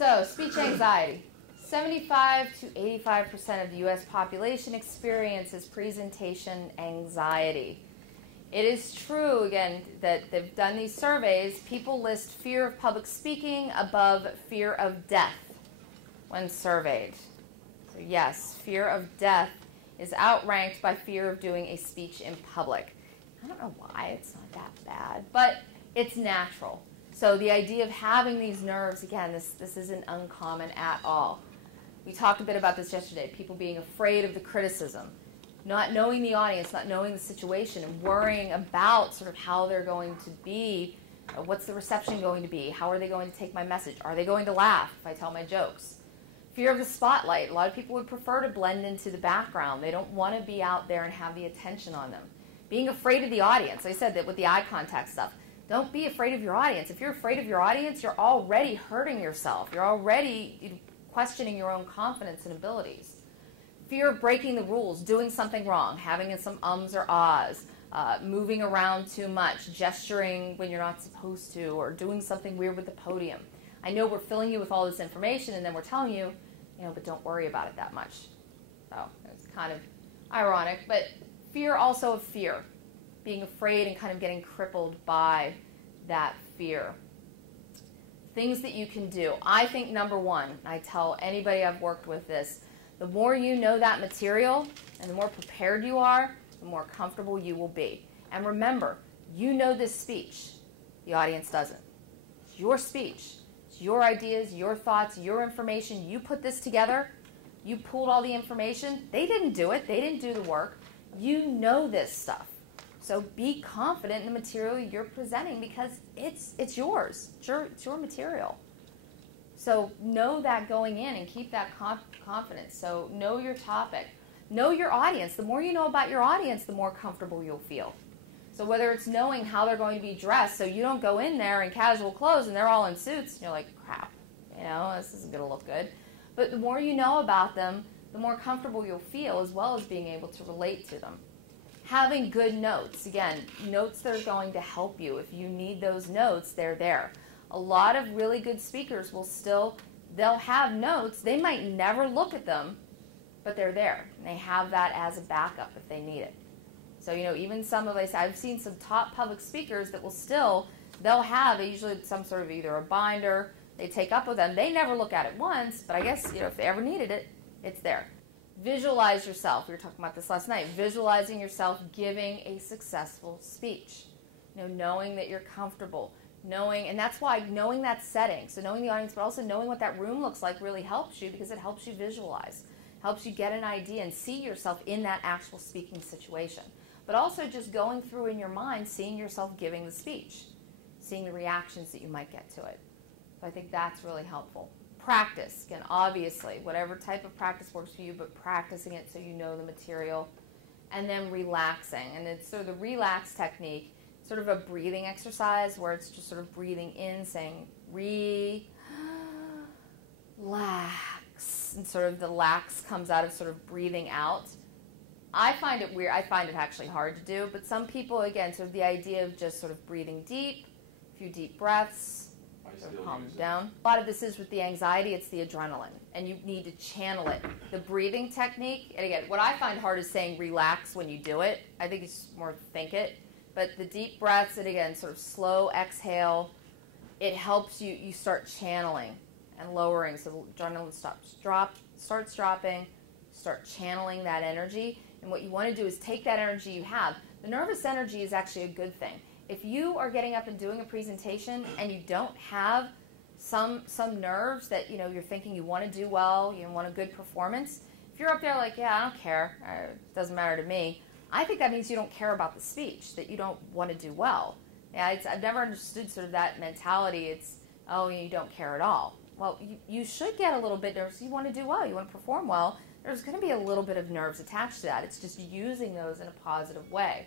So, speech anxiety. 75 to 85% of the U.S. population experiences presentation anxiety. It is true, again, that they've done these surveys. People list fear of public speaking above fear of death when surveyed. So yes, fear of death is outranked by fear of doing a speech in public. I don't know why it's not that bad, but it's natural. So the idea of having these nerves, again, this isn't uncommon at all. We talked a bit about this yesterday, people being afraid of the criticism, not knowing the audience, not knowing the situation, and worrying about sort of how they're going to be, what's the reception going to be, how are they going to take my message, are they going to laugh if I tell my jokes. Fear of the spotlight. A lot of people would prefer to blend into the background. They don't want to be out there and have the attention on them. Being afraid of the audience. I said that with the eye contact stuff. Don't be afraid of your audience. If you're afraid of your audience, you're already hurting yourself. You're already questioning your own confidence and abilities. Fear of breaking the rules, doing something wrong, having some ums or ahs, moving around too much, gesturing when you're not supposed to, or doing something weird with the podium. I know we're filling you with all this information and then we're telling you, but don't worry about it that much. So it's kind of ironic, but fear also of fear, being afraid and kind of getting crippled by that fear. Things that you can do. I think number one, I tell anybody I've worked with this, the more you know that material and the more prepared you are, the more comfortable you will be. And remember, you know this speech. The audience doesn't. It's your speech. It's your ideas, your thoughts, your information. You put this together. You pulled all the information. They didn't do it. They didn't do the work. You know this stuff. So be confident in the material you're presenting because it's yours. It's your material. So know that going in and keep that confidence. So know your topic. Know your audience. The more you know about your audience, the more comfortable you'll feel. So whether it's knowing how they're going to be dressed, so you don't go in there in casual clothes and they're all in suits, and you're like, crap, this isn't going to look good. But the more you know about them, the more comfortable you'll feel, as well as being able to relate to them. Having good notes. Again, notes that are going to help you. If you need those notes, they're there. A lot of really good speakers they'll have notes. They might never look at them, but they're there. And they have that as a backup if they need it. So, even I've seen some top public speakers that they'll have usually some sort of either a binder they take up with them. They never look at it once, but I guess, if they ever needed it, it's there. Visualize yourself. We were talking about this last night. Visualizing yourself giving a successful speech. Knowing that you're comfortable. And that's why knowing that setting, so knowing the audience, but also knowing what that room looks like really helps you because it helps you visualize. Helps you get an idea and see yourself in that actual speaking situation. But also just going through in your mind, seeing yourself giving the speech. Seeing the reactions that you might get to it. So I think that's really helpful. Practice, again, obviously, whatever type of practice works for you, but practicing it so you know the material. And then relaxing. And it's sort of the relax technique, sort of a breathing exercise where it's just sort of breathing in, saying, relax. And sort of the lax comes out of sort of breathing out. I find it weird. I find it actually hard to do. But some people, again, sort of the idea of just sort of breathing deep, a few deep breaths, calm down. A lot of this is with the anxiety, it's the adrenaline, and you need to channel it. The breathing technique, and again, what I find hard is saying relax when you do it. I think it's more think it. But the deep breaths, and again, sort of slow exhale, it helps you start channeling and lowering, so the adrenaline starts dropping, start channeling that energy. And what you want to do is take that energy you have. The nervous energy is actually a good thing. If you are getting up and doing a presentation and you don't have some nerves that you're thinking you want to do well, you want a good performance, if you're up there like, yeah, I don't care, it doesn't matter to me, I think that means you don't care about the speech, that you don't want to do well. Yeah, I've never understood sort of that mentality. It's, you don't care at all. Well, you should get a little bit nervous. You want to do well, you want to perform well. There's going to be a little bit of nerves attached to that. It's just using those in a positive way.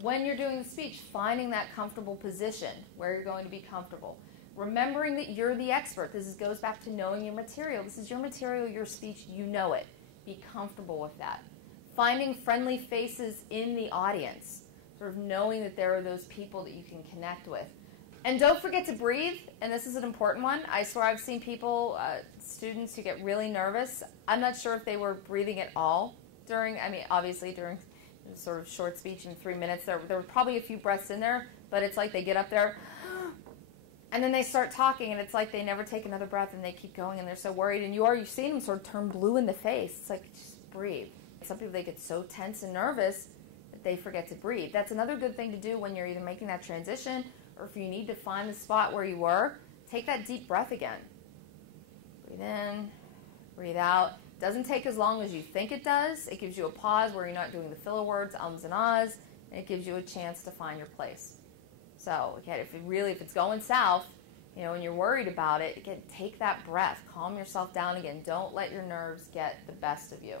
When you're doing the speech, finding that comfortable position where you're going to be comfortable. Remembering that you're the expert. This goes back to knowing your material. This is your material, your speech, you know it. Be comfortable with that. Finding friendly faces in the audience. Sort of knowing that there are those people that you can connect with. And don't forget to breathe, and this is an important one. I swear I've seen people, students who get really nervous. I'm not sure if they were breathing at all during, obviously during sort of short speech in 3 minutes, there were probably a few breaths in there, but it's like they get up there, and then they start talking, and it's like they never take another breath, and they keep going, and they're so worried, and you've seen them sort of turn blue in the face. It's like, just breathe. Some people, they get so tense and nervous that they forget to breathe. That's another good thing to do when you're either making that transition, or if you need to find the spot where you were, take that deep breath again. Breathe in, breathe out. Doesn't take as long as you think it does. It gives you a pause where you're not doing the filler words, ums and ahs, and it gives you a chance to find your place. So again, if it's going south, and you're worried about it, again, take that breath, calm yourself down again. Don't let your nerves get the best of you.